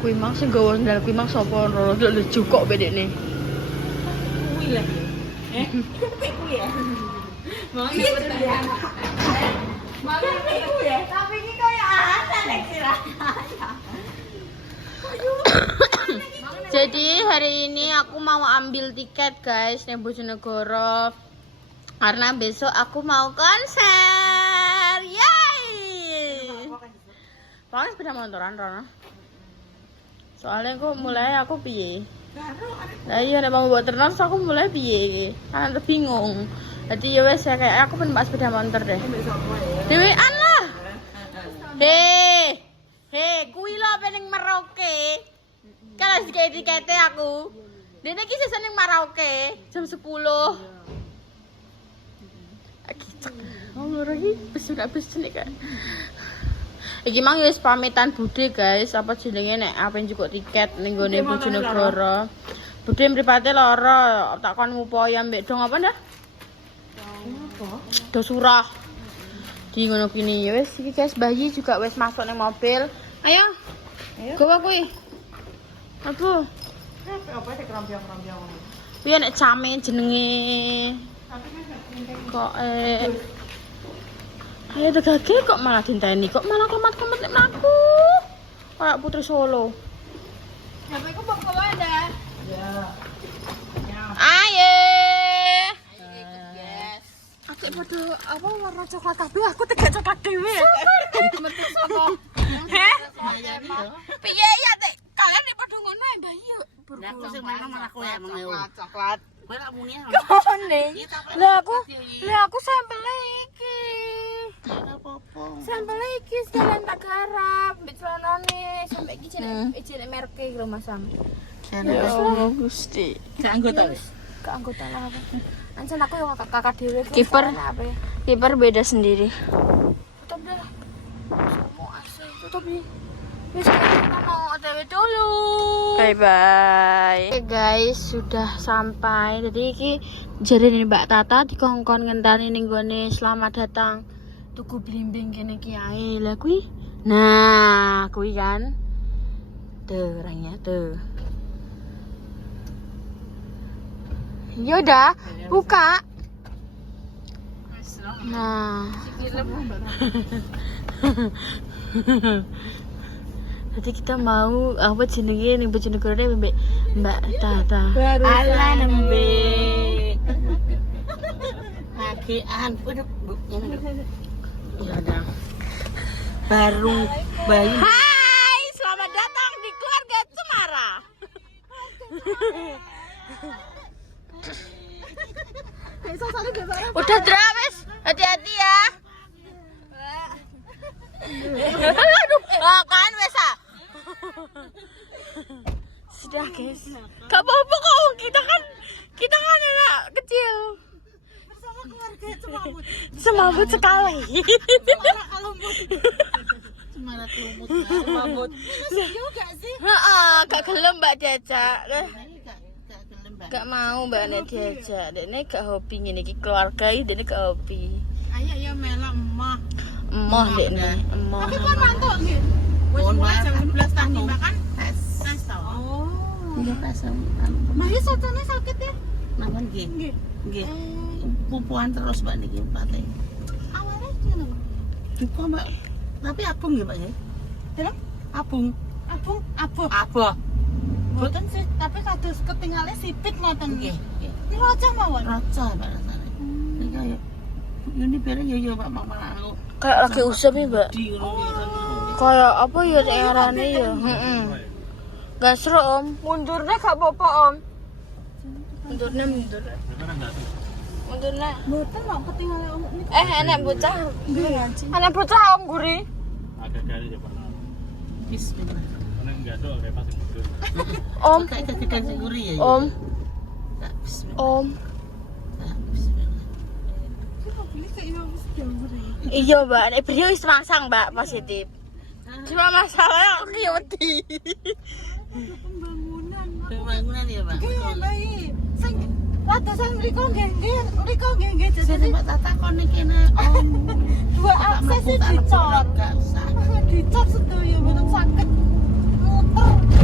Kuwi mang sing gawa ndal kuwi mang sapa ora lho jukok bedekne. Kuwi lah. Kuwi ya. Mau ya. Mau ya. Tapi iki koyo ana nek sira. Jadi hari ini aku mau ambil tiket guys nih Bojonegoro karena besok aku mau konser. Yeay. Paling sepeda motoran Rono. Soalnya aku mulai aku piye? Lah iya nek mau buat terus aku mulai piye? Kan bingung. Jadi ya wes ya kayak aku pengen mbak sepeda motor deh. Dewean lah. Hei, kuwi lho pengen Merauke. Kalau tikete aku. Dene iki sesen ning Merauke jam 10. Cek. Oh, loro iki bes nek kan. Iki mang wis pamitan Bude guys, apa jenenge nek apen cukup tiket ning gone Bojonegoro. Bude mripate lara, tak kon ngupaya mbek dong apa ndah? Apa? Do surah. Di ngono kini ya wis iki guys, bayi juga wis masuk ning mobil. Ayo. Gowo kuwi. Aduh. Apa sih kerampiang-kerampiang. Piye nek came jenenge? Kok ayo degage kok malah dinteni, kok malah komat-komat nek mlaku. Kayak Putri Solo. Sampai ku bawa ada. Ya. Ayo. Yes. Aku padha apa warna coklat kabeh, aku tegak coklat dhewe. Metu sapa? Heh? Piye ya Tek? Kalian nek padha ngono ae Mbak yo. Lah aku sing mana malah kowe emang coklat. Kowe lak muni ya. Kone. Lah aku sampel iki. Ora apa-apa. Sampel iki sekalian tak garap, mbek celanane sampe iki jenenge merke lho Mas Sam. Ya Allah Gusti. Gak anggota wis. Ke anggota lah apa. Ancen aku yo kakak dhewe Kiper beda sendiri. Tutup deh. Semua asli tutup nih. Wis kita mau OTW dulu. Bye bye. Oke guys, sudah sampai. Jadi iki jarene Mbak Tata dikongkon ngenteni ning gone selamat datang tuku blimbing kene ki ae. Lah kuwi. Nah, kuwi kan. Tuh orangnya tuh. Yaudah, buka. Nah. Jadi kita mau apa jenenge ning Bojonegoro Mbak Tata. Ala nembe. Hakian udah ya udah. Baru bayi. Hai, selamat datang di keluarga Cemara. Udah drawes, hati-hati ya. Aduh, kan wes Sudah guys. Gak apa-apa kok, kita kan anak kecil. Bersama keluarga Cemamut. Semabut sekali. Cemara lumut Cemamut. Yo gak sih? Heeh, gak gelem Mbak diajak. Gak gelem, Mbak. Gak mau Mbak nek diajak. Dekne gak hobi ngene iki keluarga iki dekne gak hobi. Ayo melok emah. Emoh dekne, emoh. Tapi kon mantuk nggih. Wis mulai jam 11 tadi makan. Tes tau. Oh. Iya pas. Mari sotone sakit ya? Mangan nggih. Nggih. Nggih. Pupuan terus Mbak niki pate. Awalnya gimana? Duka Mbak. Tapi abung nggih Pak ya? Delok Abung. abuh. Abah. Boten sih, tapi kados ketinggalan sipit ngoten Nggih. nggih. Ini raja mawon. Raca Mbak rasane. Niki ayo. Ini bareng yo Mbak malah aku. Kayak lagi usap ya Mbak. Di ngono Kayak apa ya daerahnya ya? Heeh. Gak seru Om. Mundurnya gak apa-apa Om. Mundurnya. Mundurnya. Boten mau ketinggalan om niki. Enak bocah. Nggih anjing. Enak bocah Om Guri. Agak kali ya Pak. Bismillah. Karena enggak ada kayak pas itu. Om. Kayak ketekan siguri ya. Om. Bismillah. Om. Bismillah. Kok beli kayak yo wis jambur ya. Iya Mbak, nek beliau wis masang Mbak positif. Cuma masalahnya aku ya wedi. Pembangunan. Pembangunan ya Pak. Nggih, baik. Sing ratusan mriko nggih. Jadi Jadi Mbak Tata kon iki nek om. dua akses sih dicor. Gak usah. Dicor sedaya mboten saged muter.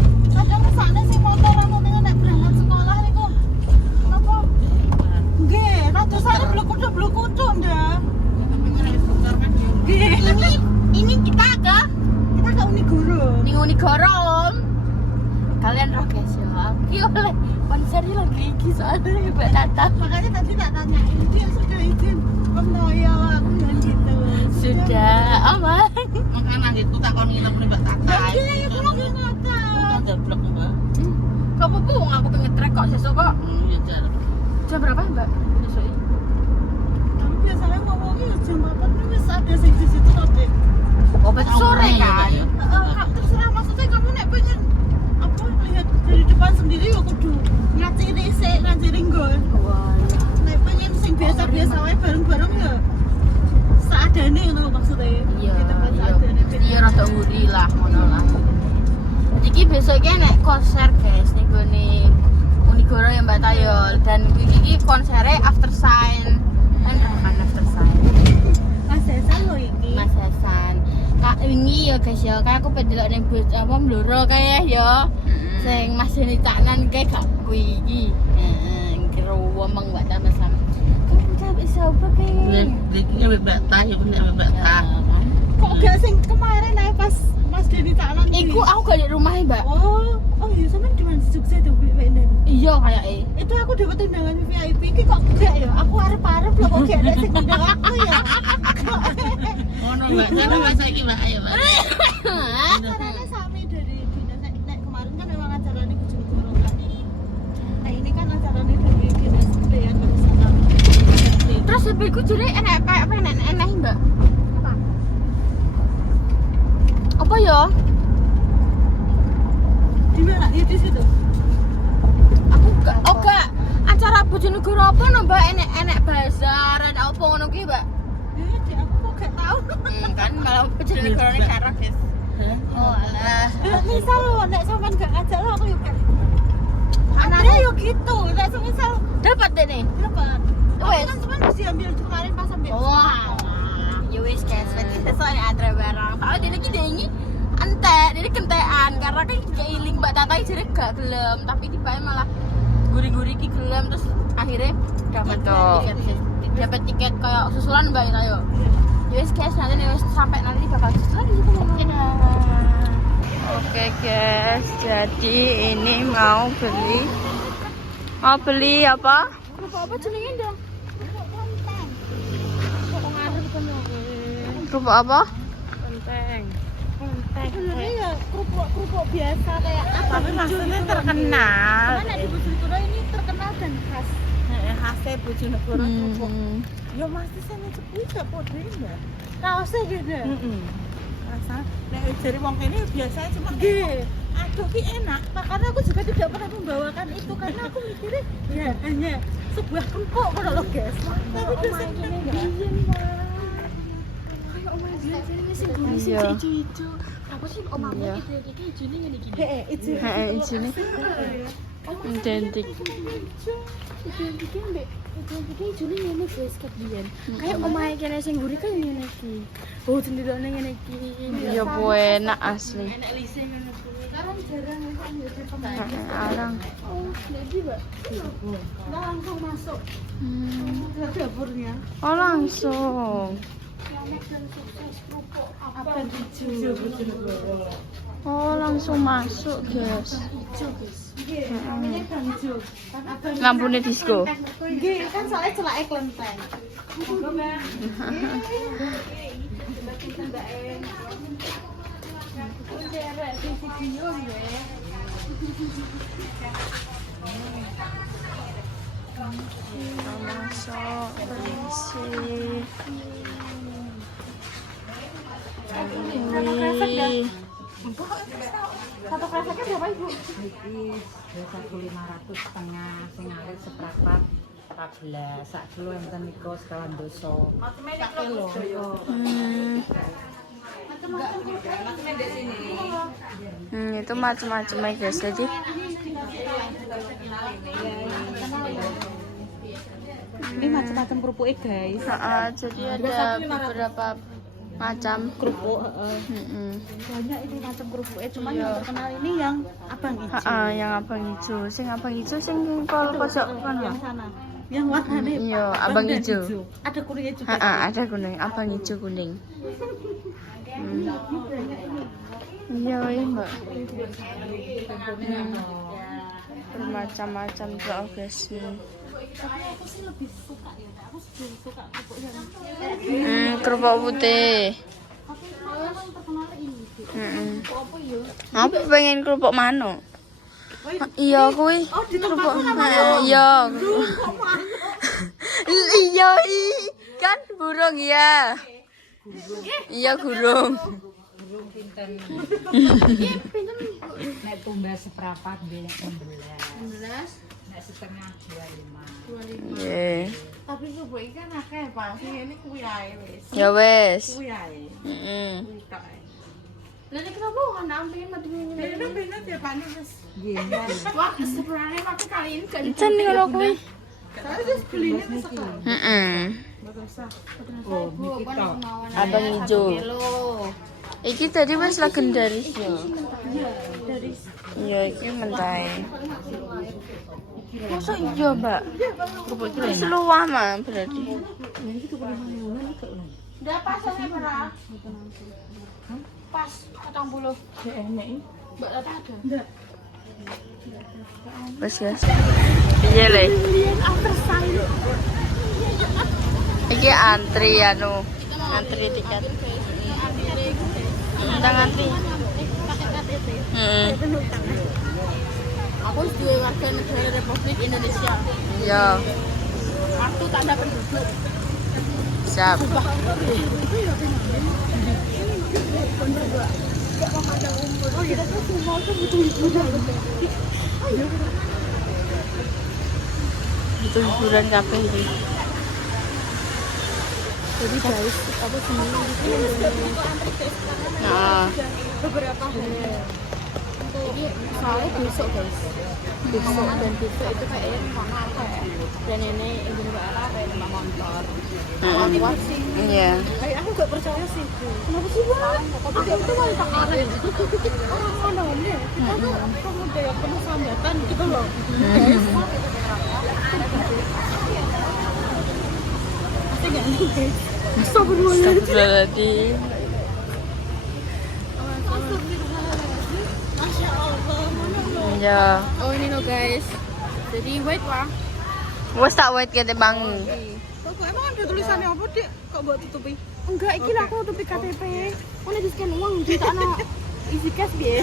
gigi soalnya Mbak Tata. Makanya tadi tak tanyain dia sudah izin Pemnoyo aku bilang gitu. Sudah aman. Makanan itu tak kon nginep nih Mbak Tata. Iya ya kalau nggak ngata. Jeblok Mbak. Gak apa-apa wong aku pengen trek kok sesuk kok. Iya jar. Jam berapa Mbak? Besok ini. Tapi biasanya ngomongnya jam 4 nih wis ada sing di situ tapi. Oh, besok sore kan. Terserah maksudnya kamu nek pengen apa lihat dari depan sendiri ya kudu ngaciri sik ngaciri nggon. Wah. Nek pengen sing biasa-biasa wae bareng-bareng ya seadane ngono maksudnya. Iya. Di tempat seadane. Iya rada nguri lah ngono lah. Iki besok iki nek konser guys ning gone Unigoro ya Mbak Tayol dan iki konsernya After Sign. Kan After Sign. Mas Hasan lo iki. Mas Hasan. Kak wingi ya guys ya, kayak aku pendelok ning apa Bloro kayak ya. Sing Mas Deni Taknan kayak gak kuwi iki. Heeh, kira wong Mbak Tama sama. Kan kita bisa apa kayak. Iki Mbak Tah ya bener Mbak Tah. Kok gak sing kemarin ae pas Mas Deni Taknan iki? Iku aku gak di rumah Mbak. Oh iya sampean cuma di Jogja tuh Mbak. Iya kayak Itu aku dapat undangan VIP iki kok gak ya? Aku arep-arep lho kok gak ada sing ngundang aku ya. Ngono Mbak, cara masa iki Mbak ayo Mbak. Acaranya sami dari dinas nek kemarin kan memang acaranya Bojonegoro kan. Nah ini kan acaranya dari dinas kebudayaan pariwisata. Terus lebihku jadi enak kayak apa enak Mbak? Apa? Apa ya? Di mana? Ya di situ. Aku gak, oh gak acara Bojonegoro apa no Mbak? Enek bazar ada apa ngono ki Mbak? Di aku kok gak tahu. Kan kalau Bojonegoro ini karo guys. Oh alah. Misal lo nek sampean gak ngajak lo aku yuk kan. Anaknya yuk gitu. Nek semisal Dapat deh nih. dapat. Wes. Kan cuman diambil kemarin pas ambil. Wah. Ya wis guys, berarti sesuai antre barang. Soalnya dia lagi dengi entek, dia kentekan karena kan keiling Mbak Tata jadi gak gelem, tapi tiba malah guri-guri ki gelem terus akhirnya dapat tiket. Dapat tiket kayak susulan Mbak ayo. Ya wis guys, nanti nih wis sampai nanti bakal susulan gitu mungkin. Oke guys, jadi ini mau beli apa? Apa jenenge dong? Kerupuk apa? Kenteng. Sebenarnya ya kerupuk biasa kayak apa? Tapi maksudnya terkenal. Karena di Bojonegoro ini terkenal dan khas. Khasnya Bojonegoro kerupuk. Hmm. Ya mesti sana cepu gak podo Mbak. Kaosnya gitu. Rasa nek jare wong kene biasanya cuma Nggih. aduh ki enak. Makanya aku juga tidak pernah membawakan itu karena aku mikirnya ya hanya sebuah kerupuk kalau lo guys. Tapi biasanya Iya. hijau-hijau. Apa sih omamu Iya. itu hijaunya ngene gini. Hijau. Heeh, sini. Identik. Identiknya mbak, identiknya hijaunya ngene guys kebiyen. Kayak omahe kene sing mburi kan ngene iki. Oh jendelane ngene iki. Ya enak asli. Enak lise ngono kuwi. Sekarang jarang kan ya di pemain. Arang. Oh, jadi mbak. Nah, langsung masuk ke dapurnya. Oh langsung. Selamat dan sukses kerupuk apa hijau. Oh langsung masuk guys. Hijau guys. Nggih, namanya Bang Jo. Kan abang Lampunya disco. nggih, kan soalnya celake klenteng. Monggo, Bang. Masuk berisi. Wih. Satu kreseknya berapa, Ibu? Iki biasa 500 setengah, sing alit seprapat 14. Sak kilo enten niku sekawan dosa. Sak kilo. Itu macam-macam ya guys. Jadi Ini macam-macam kerupuknya guys. jadi ada beberapa macam Kerupuk, Banyak itu macam kerupuknya, cuman Iya. yang terkenal ini yang abang hijau. yang abang hijau. Sing abang hijau sing kol kosok kan ya. Yang sana. Yang warnanya Iya, abang dan hijau. Ada kuningnya juga. Ada kuning, abang hijau kuning. Iya, iya mbak. bermacam-macam tuh guys. Tapi aku sih lebih suka ya, aku lebih suka kerupuk yang Kerupuk putih. tapi kalau yang terkenal ini kerupuk apa ya? Aku pengen kerupuk manuk. Iya kuwi. Oh di tempat Kerupuk. Iya. Iya kan burung ya. Iya burung. Burung pinten. Nek tumbas seprapat nggih 16. Nek setengah 25. Nggih. Tapi kerupuk iki kan akeh, Pak. Sing ini kuwi ae wis. Ya wes. Kuwi ae. Heeh. Kuwi tok ae. Lah nek kenapa anak pengen mati Ini bener ya, Pak, ini wis. wah sebenarnya aku kali ini gak Encen ngono kuwi. Saya wis belinya wis sekarang. Heeh. Oh, niki tok. Abang hijau. Iki tadi wis legendaris ya. Iya, iki mentai. Masa iya, Mbak? Wis luwah mah berarti. udah pasangnya berapa? Pas 40. Mbak Tata ada? Wes guys. Iya le. Iki antri anu. Antri tiket. Entang antri. Aku sebagai warga negara Republik Indonesia. Ya, Aku tak ada penduduk. siap. Itu hiburan kafe ini. Jadi guys, aku senang Nah, beberapa hari. Jadi soalnya besok guys. Besok dan besok itu kayaknya mana apa ya? Dan ini Indonesia Arab kayak nama motor. Kuat sih. iya. Kayak aku gak percaya sih. Kenapa sih bang? Tapi itu malah tak karen. Orang mana ya? Kita tuh pemuda yang penuh sambatan gitu loh. Guys. Pasti gak nih guys. Astagfirullahaladzim. Masya Allah. Ya. Oh ini loh guys. Jadi wait lah. Wes tak wait kete bang. Kok emang ada tulisannya apa, Dik? Kok buat tutupi? Enggak, iki lah aku tutupi KTP. Mana di scan uang di tanah isi cash dia.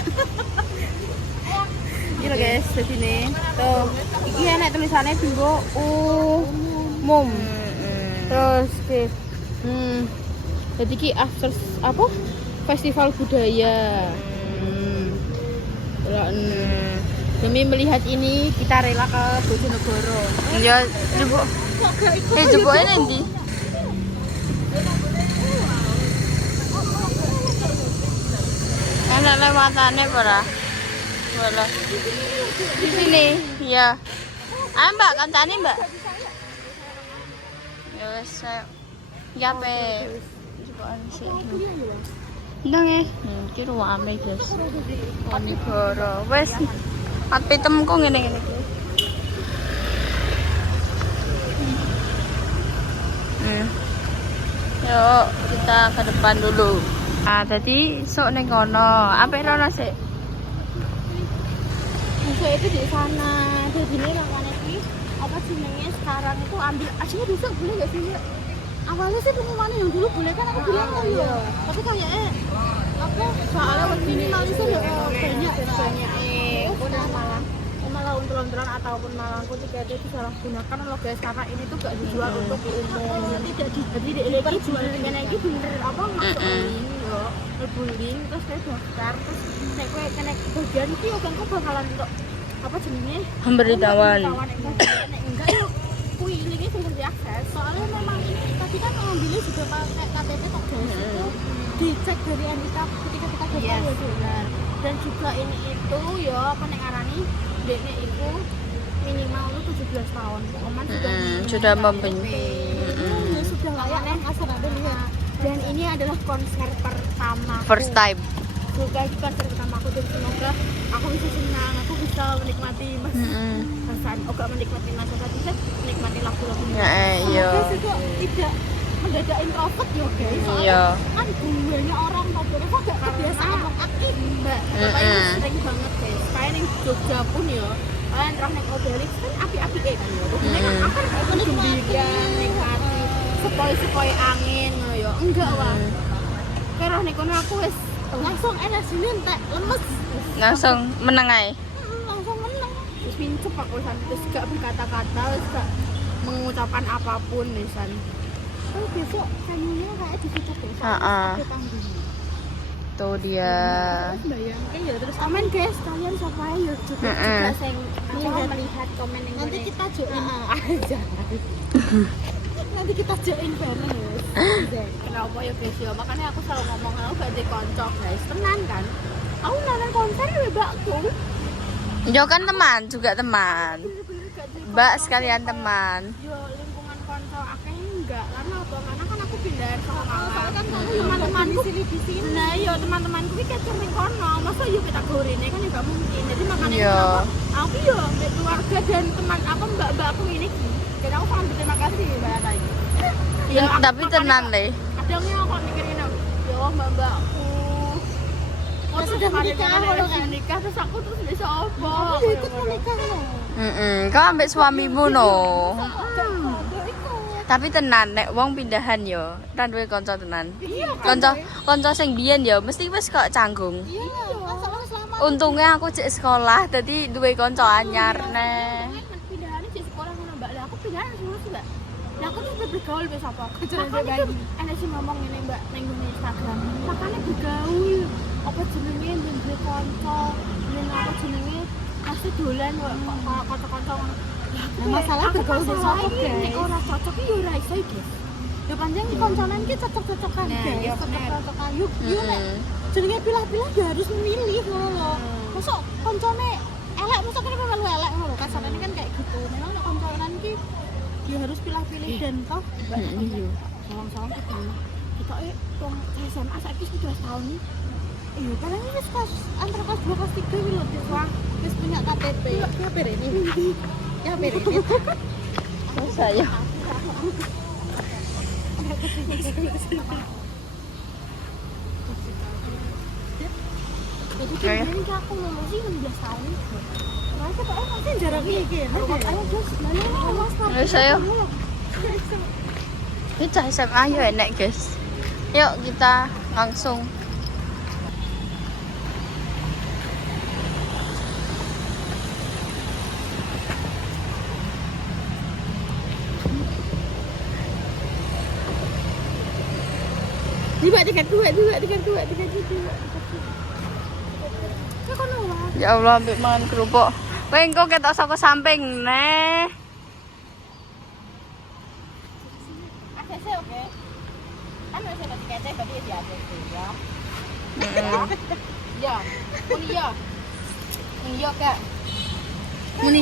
Ini loh guys, di sini. Tuh, iki enak tulisannya Bimbo umum. Terus ke jadi ki after apa? Festival budaya. Demi melihat ini kita rela ke Bojonegoro. Ya, jebuk. Jebuknya nanti. Enak lewatannya para. Boleh. Di sini, ya. Ah, Mbak, kancane, Mbak. Ya wes, saya. Ya pe. Jebukan sih. Ndang iki ruame, guys. Bojonegoro. Wes. Ape temku ngene-ngene iki. Yuk, kita ke depan dulu. Nah, tadi sok ning kono. Ape rono sih? Besok itu di sana. Jadi ini lakukan ini apa jenenge sekarang itu ambil akhirnya besok boleh nggak sih? Awalnya sih pengumumannya yang dulu boleh kan aku bilang kan ya. Tapi kayaknya apa soalnya waktu minimalisir ya banyak udah malah untulan-untulan ataupun malah aku tiketnya disalahgunakan loh guys karena ini tuh gak dijual untuk umum tidak jadi jual dengan ini bener apa masuk link yo bullying terus kayak daftar terus nek kowe kena bagian iki yo kan kok bakalan untuk apa jenenge Pemberitahuan. Nek enggak yo kuwi linknya belum diakses soalnya memang ini tadi kan mengambilnya juga pakai KTP kok guys itu dicek dari NIK ketika kita daftar ya benar dan juga ini itu yo apa nek ngarani dekne itu minimal lu 17 tahun Oman Sudah mempunyai. ya sudah layak nih asal ada lihat dan ini adalah konser pertama First time. semoga ini konser pertama aku dan semoga aku bisa senang aku bisa menikmati perasaan gak menikmati masa bisa menikmati lagu-lagunya Iya. guys itu tidak mendadak introvert ya guys soalnya Iya. kan banyak orang ngobrolnya kok gak kebiasaan aktif mbak bapaknya sering banget guys kayak yang Jogja pun ya Kalian roh nek Obelix kan api-api kan ya. Ini kan akan gembira, nikmati, sepoi-sepoi angin ngono ya. Enggak wah. Kayak roh nek kono aku wis langsung energine entek lemes. Langsung meneng ae. Langsung menang. Terus pincep aku sampai terus gak berkata-kata, terus gak mengucapkan apapun nisan. Oh besok kayaknya kayak di situ besok. Heeh. Ada panggung. Tuh dia. Bayangin ya terus komen guys kalian siapa ya juga sing melihat komen yang nanti kita join aja nanti kita join bareng ya kenapa ya guys ya makanya aku selalu ngomong aku gak ada konco guys tenan kan aku nonton konser ya mbakku Yo kan teman, juga teman. bener-bener gak ada Mbak sekalian teman. yo lingkungan konco akeh enggak karena apa karena kan aku pindah sama Malang kan teman-temanku di sini nah iya teman-temanku iki kecer ning kono masa yo kita gorene kan juga mungkin jadi makanya Iya. aku yo mbek keluarga dan teman apa mbak-mbakku ini dan aku sangat berterima kasih mbak tadi Tapi tenan le. kadangnya aku mikirin yo mbak-mbakku sudah menikah terus aku terus bisa apa aku ikut menikah loh Kau ambek suamimu no. Tapi tenan nek wong pindahan yo, ra duwe kanca tenan. Kanca sing biyen yo mesti wis kok canggung. iya selama Untungnya aku cek sekolah, dadi duwe kanca anyar neh. pindahannya di sekolah ngono mbak lah aku pindahan dulu sih mbak nah aku tuh bergaul besok apa kejaran bagi ada sih ngomong ini mbak neng Instagram makanya bergaul apa jenenge ndek kanca yen apa jenenge pasti dolan kok kanca-kanca ngono masalah bergaul besok nek ora cocok iki ora iso iki ya panjang kancanan ki cocok-cocokan guys cocok-cocokan yuk nek jenenge pilah-pilah ya harus memilih ngono lho mosok kancane elek mosok kene melu elek ngono lho kasarane kan kayak gitu memang nek kancanan ki ya harus pilih-pilih dan toh iya sawang-sawang kita wong SMA saiki 12 tahun nih iya paling wis kelas antara kelas 2 kelas 3 iki lho siswa wis punya KTP ya perene ya perene Saya. jadi kemarin aku lulus sih 16 tahun mereka tuh kan jarak iki ayo guys mana ngomong sekarang Wis ayo. Kita SMA yo enek, guys. Yuk kita langsung. tiga dua ya kono lah Ya Allah, ambek mangan kerupuk. Kowe engko ketok saka samping neh. ACC oke kan wis ada tiketnya berarti di ACC ya ya muni ya iya kak muni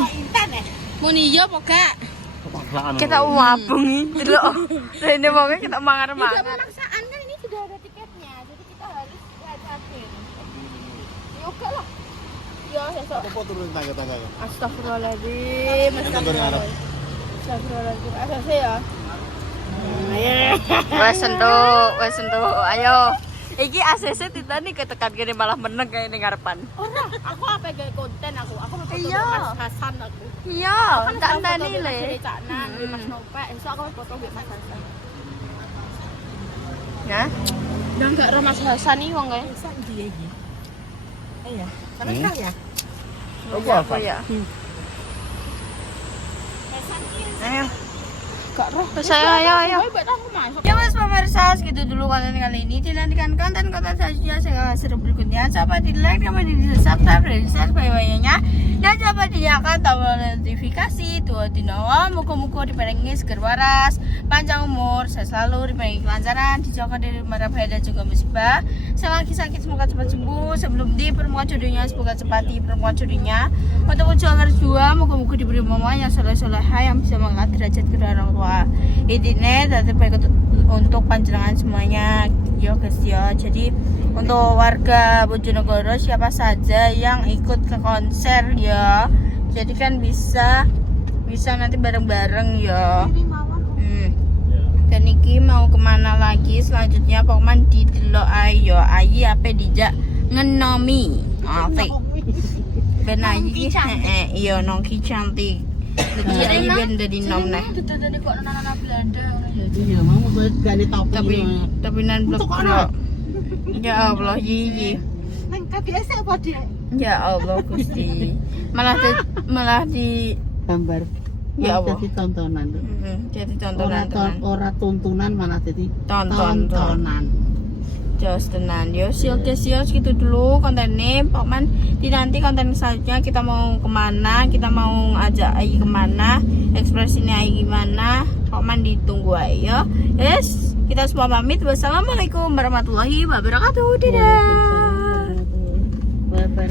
muni iya apa kak Kita mabung iki. Delok. Rene wonge kita tidak mangar-mangar. pemaksaan kan ini sudah ada tiketnya jadi kita harus hati-hati ya oke lah ya besok Apa turun tangga-tangga ya? astagfirullahaladzim astagfirullahaladzim ACC ya Wes sentuh. Ayo. Iki ACC titani ketekan kene malah meneng kaya ning ngarepan. ora aku apa gawe konten aku mau foto Iya. Mas Hasan aku Iya, tak tani le. Cak Nan, Mas Nopek, esok aku foto mbek Mas Hasan. Ya. Udah enggak ra Mas Hasan iki wong kae. Dia iki. Iya. Karena Hmm? saya. Apa ya? Ayo. Gak roh. Terus ayo. Mbak aku masuk. Ya mas pemirsa, segitu dulu konten kali ini. Dinantikan konten-konten selanjutnya seru berikutnya. Coba di like, coba di subscribe, dan di share sebanyak-banyaknya. Dan coba dinyalakan tombol notifikasi. Tuh tinoa, muka-muka diparingi seger waras, panjang umur, sehat selalu, diparingi kelancaran, dijauhkan dari mara bahaya dan juga musibah. Selagi sakit semoga cepat sembuh. Sebelum dipertemukan jodohnya, semoga cepat dipertemukan jodohnya. Untuk ujian kedua, muka-muka diberi mama yang soleh-soleha yang bisa mengangkat derajat kedua orang tua. Intinya tetap baik untuk panjenengan semuanya ya guys ya. Jadi untuk warga Bojonegoro siapa saja yang ikut ke konser ya, jadi kan bisa nanti bareng-bareng ya. Dan iki mau kemana lagi selanjutnya pokoknya didelok ayo ayi apa dijak ngenomi. Oke. Ben ayu Nongki iki cantik. iya nongki cantik. Dadi ayu ben dadi nom neh. Didadani kok nang Belanda ngono ya. Iya, mau gane topi. Tapi nan blok. Untuk orang. Ya Allah, iya. Nang KBS apa dia? Ya Allah Gusti. Malah di Gambar. Ya Allah. Jadi tontonan. Jadi tontonan tenan. Ora tuntunan malah jadi Tontonan. tontonan. Jos tenan. Yo gitu dulu kontennya. Pokoknya nanti konten selanjutnya kita mau kemana, kita mau ajak Ai kemana, ekspresinya Ai gimana. Pokoknya ditunggu aja. Yes, kita semua pamit. Wassalamualaikum warahmatullahi wabarakatuh. Dadah. Waalaikumsalam warahmatullahi wabarakatuh.